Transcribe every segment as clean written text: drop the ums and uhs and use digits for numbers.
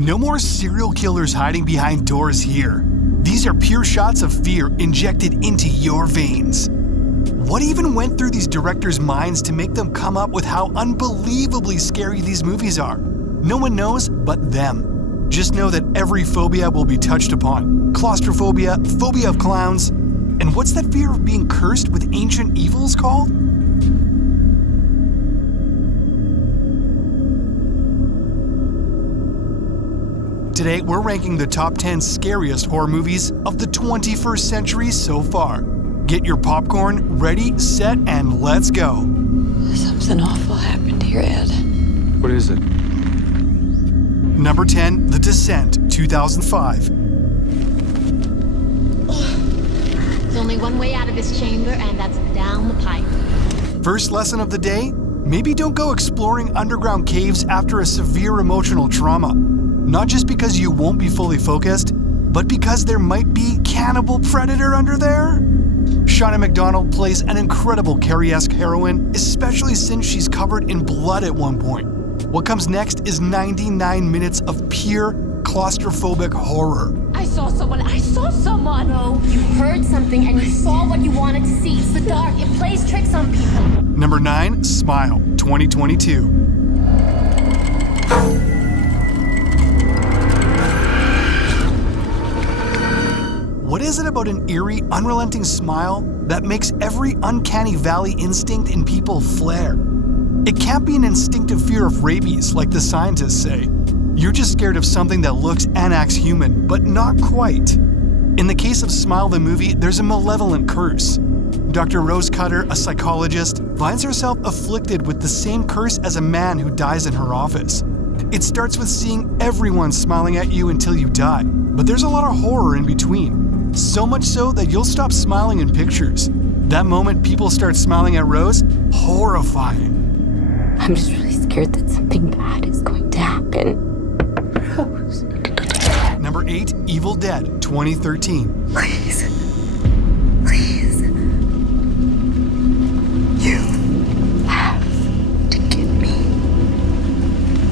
No more serial killers hiding behind doors here. These are pure shots of fear injected into your veins. What even went through these directors' minds to make them come up with how unbelievably scary these movies are? No one knows but them. Just know that every phobia will be touched upon. Claustrophobia, phobia of clowns, and what's that fear of being cursed with ancient evils called? Today, we're ranking the top 10 scariest horror movies of the 21st century so far. Get your popcorn, ready, set, and let's go. Something awful happened here, Ed. What is it? Number 10, The Descent, 2005. There's only one way out of this chamber, and that's down the pipe. First lesson of the day, maybe don't go exploring underground caves after a severe emotional trauma. Not just because you won't be fully focused, but because there might be cannibal predator under there. Shauna McDonald plays an incredible Carrie-esque heroine, especially since she's covered in blood at one point. What comes next is 99 minutes of pure claustrophobic horror. I saw someone. No, you heard something and you saw what you wanted to see. It's the dark. It plays tricks on people. Number 9, Smile, 2022. What is it about an eerie, unrelenting smile that makes every uncanny valley instinct in people flare? It can't be an instinctive fear of rabies, like the scientists say. You're just scared of something that looks and acts human, but not quite. In the case of Smile the movie, there's a malevolent curse. Dr. Rose Cutter, a psychologist, finds herself afflicted with the same curse as a man who dies in her office. It starts with seeing everyone smiling at you until you die, but there's a lot of horror in between. So much so that you'll stop smiling in pictures. That moment people start smiling at Rose, horrifying. I'm just really scared that something bad is going to happen. Rose. Number 8, Evil Dead, 2013. Please. Please. You have to get me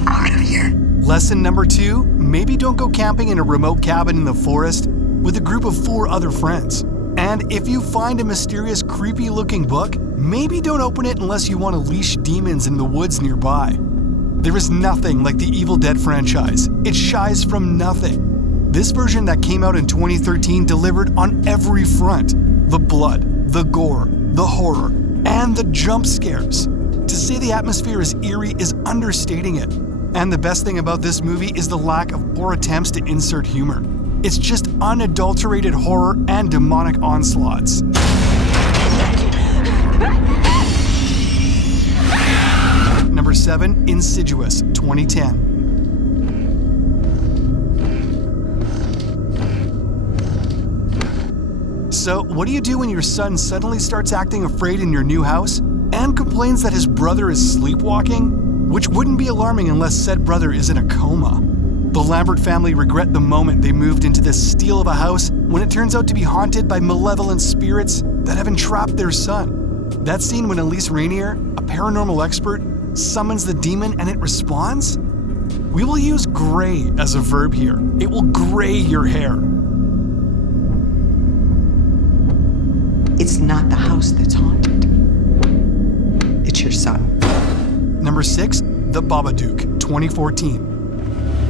out of here. Lesson number 2, maybe don't go camping in a remote cabin in the forest with a group of 4 other friends. And if you find a mysterious, creepy-looking book, maybe don't open it unless you want to leash demons in the woods nearby. There is nothing like the Evil Dead franchise. It shies from nothing. This version that came out in 2013 delivered on every front. The blood, the gore, the horror, and the jump scares. To say the atmosphere is eerie is understating it. And the best thing about this movie is the lack of poor attempts to insert humor. It's just unadulterated horror and demonic onslaughts. Number 7, Insidious, 2010. So, what do you do when your son suddenly starts acting afraid in your new house and complains that his brother is sleepwalking? Which wouldn't be alarming unless said brother is in a coma. The Lambert family regret the moment they moved into this steal of a house when it turns out to be haunted by malevolent spirits that have entrapped their son. That scene when Elise Rainier, a paranormal expert, summons the demon and it responds? We will use gray as a verb here. It will gray your hair. It's not the house that's haunted. It's your son. Number 6, The Babadook, 2014.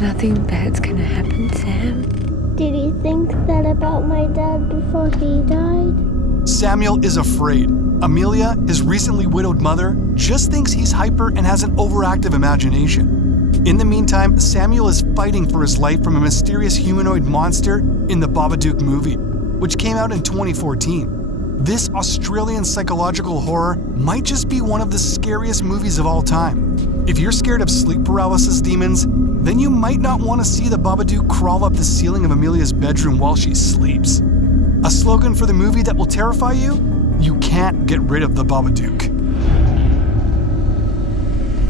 Nothing bad's gonna happen, Sam. Did he think that about my dad before he died? Samuel is afraid. Amelia, his recently widowed mother, just thinks he's hyper and has an overactive imagination. In the meantime, Samuel is fighting for his life from a mysterious humanoid monster in the Babadook movie, which came out in 2014. This Australian psychological horror might just be one of the scariest movies of all time. If you're scared of sleep paralysis demons, then you might not want to see the Babadook crawl up the ceiling of Amelia's bedroom while she sleeps. A slogan for the movie that will terrify you? You can't get rid of the Babadook.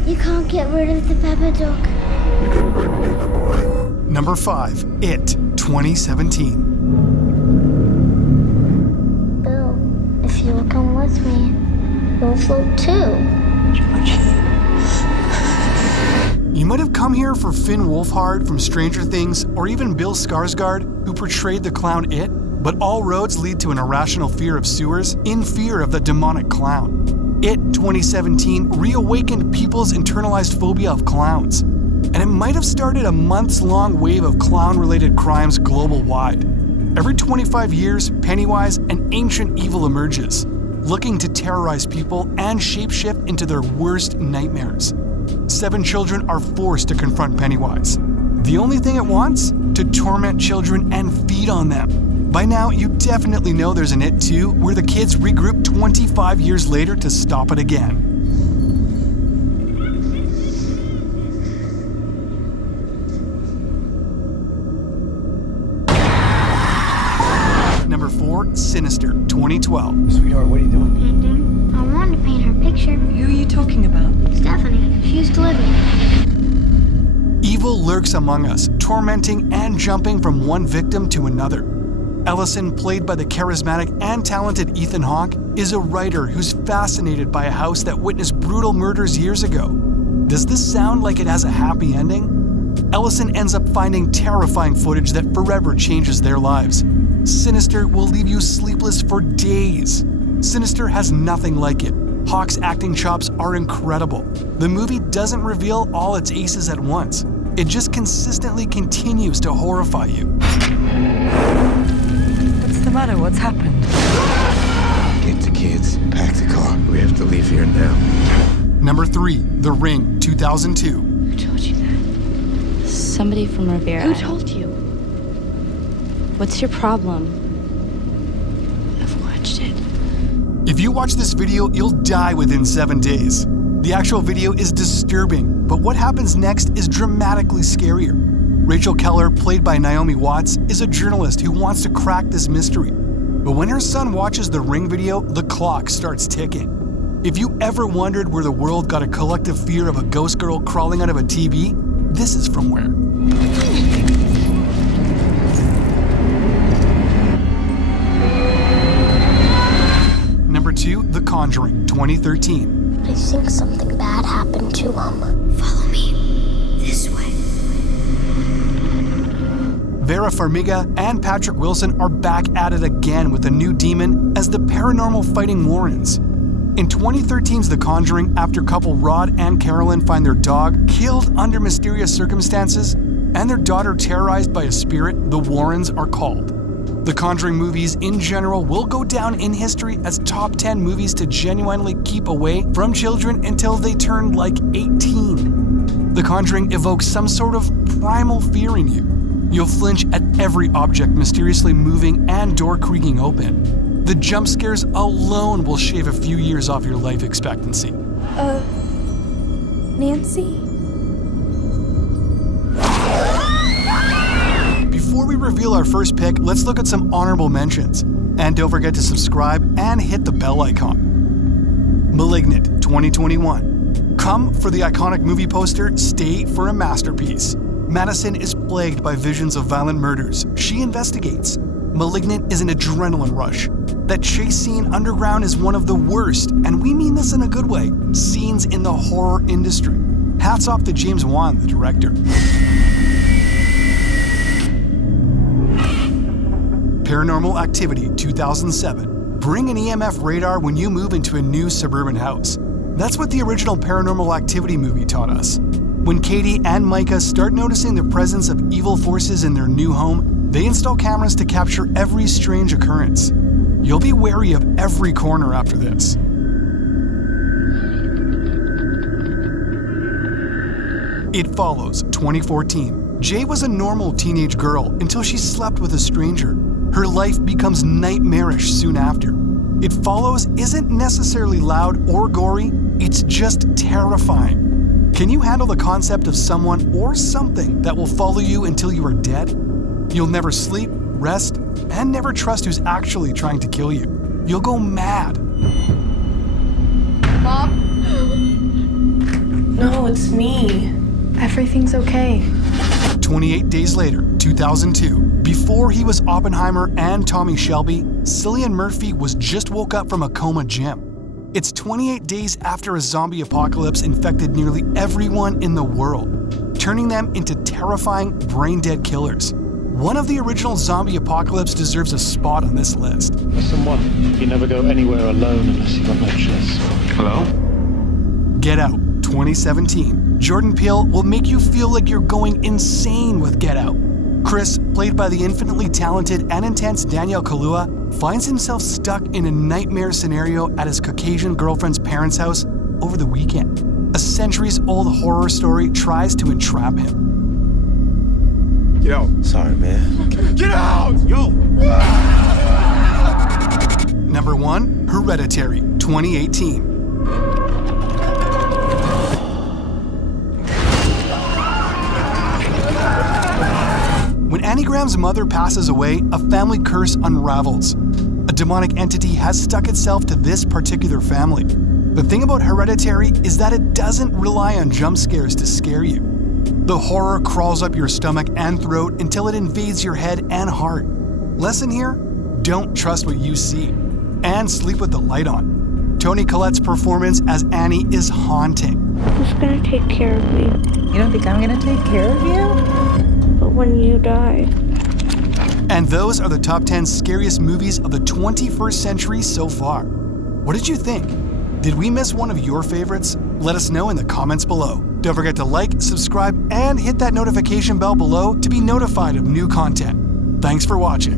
You can't get rid of the Babadook. Number 5, It, 2017. Bill, if you'll come with me, you'll float too. George. You might have come here for Finn Wolfhard from Stranger Things, or even Bill Skarsgård, who portrayed the clown It, but all roads lead to an irrational fear of sewers in fear of the demonic clown. It 2017 reawakened people's internalized phobia of clowns, and it might have started a months-long wave of clown-related crimes global-wide. Every 25 years, Pennywise, an ancient evil, emerges, looking to terrorize people and shapeshift into their worst nightmares. 7 children are forced to confront Pennywise. The only thing it wants? To torment children and feed on them. By now, you definitely know there's an It 2 where the kids regroup 25 years later to stop it again. Number 4, Sinister, 2012. Sweetheart, what are you doing? Painting. I wanted to paint her picture. Who are you talking about? Stephanie. She used to live here. Evil lurks among us, tormenting and jumping from one victim to another. Ellison, played by the charismatic and talented Ethan Hawke, is a writer who's fascinated by a house that witnessed brutal murders years ago. Does this sound like it has a happy ending? Ellison ends up finding terrifying footage that forever changes their lives. Sinister will leave you sleepless for days. Sinister has nothing like it. Hawke's acting chops are incredible. The movie doesn't reveal all its aces at once. It just consistently continues to horrify you. What's the matter? What's happened? Get the kids, pack the car. We have to leave here now. Number 3, The Ring, 2002. Who told you that? Somebody from Rivera. Who told you? What's your problem? I've watched it. If you watch this video, you'll die within 7 days. The actual video is disturbing, but what happens next is dramatically scarier. Rachel Keller, played by Naomi Watts, is a journalist who wants to crack this mystery. But when her son watches the Ring video, the clock starts ticking. If you ever wondered where the world got a collective fear of a ghost girl crawling out of a TV, this is from where. Number 2, The Conjuring, 2013. I think something bad happened to him. Follow me. This way. Vera Farmiga and Patrick Wilson are back at it again with a new demon as the paranormal fighting Warrens. In 2013's The Conjuring, after couple Rod and Carolyn find their dog killed under mysterious circumstances and their daughter terrorized by a spirit, the Warrens are called. The Conjuring movies in general will go down in history as top 10 movies to genuinely keep away from children until they turn like 18. The Conjuring evokes some sort of primal fear in you. You'll flinch at every object mysteriously moving and door creaking open. The jump scares alone will shave a few years off your life expectancy. Nancy? Before we reveal our first pick, let's look at some honorable mentions. And don't forget to subscribe and hit the bell icon. Malignant, 2021. Come for the iconic movie poster, stay for a masterpiece. Madison is plagued by visions of violent murders. She investigates. Malignant is an adrenaline rush. That chase scene underground is one of the worst, and we mean this in a good way, scenes in the horror industry. Hats off to James Wan, the director. Paranormal Activity, 2007. Bring an EMF radar when you move into a new suburban house. That's what the original Paranormal Activity movie taught us. When Katie and Micah start noticing the presence of evil forces in their new home, they install cameras to capture every strange occurrence. You'll be wary of every corner after this. It Follows, 2014. Jay was a normal teenage girl until she slept with a stranger. Her life becomes nightmarish soon after. It Follows isn't necessarily loud or gory, it's just terrifying. Can you handle the concept of someone or something that will follow you until you are dead? You'll never sleep, rest, and never trust who's actually trying to kill you. You'll go mad. Mom? No, it's me. Everything's okay. 28 days later, 2002, before he was Oppenheimer and Tommy Shelby, Cillian Murphy was just woke up from a coma gym. It's 28 days after a zombie apocalypse infected nearly everyone in the world, turning them into terrifying, brain-dead killers. One of the original zombie apocalypse deserves a spot on this list. Lesson 1. You never go anywhere alone unless you've got no choice. Hello? Get Out, 2017. Jordan Peele will make you feel like you're going insane with Get Out. Chris, played by the infinitely talented and intense Daniel Kaluuya, finds himself stuck in a nightmare scenario at his Caucasian girlfriend's parents' house over the weekend. A centuries-old horror story tries to entrap him. Get out. Sorry, man. Get out! Yo! Number 1, Hereditary, 2018. When Annie Graham's mother passes away, a family curse unravels. A demonic entity has stuck itself to this particular family. The thing about Hereditary is that it doesn't rely on jump scares to scare you. The horror crawls up your stomach and throat until it invades your head and heart. Lesson here? Don't trust what you see. And sleep with the light on. Toni Collette's performance as Annie is haunting. Who's gonna take care of me? You don't think I'm gonna take care of you? But when you die. And those are the top 10 scariest movies of the 21st century so far. What did you think? Did we miss one of your favorites? Let us know in the comments below. Don't forget to like, subscribe, and hit that notification bell below to be notified of new content. Thanks for watching.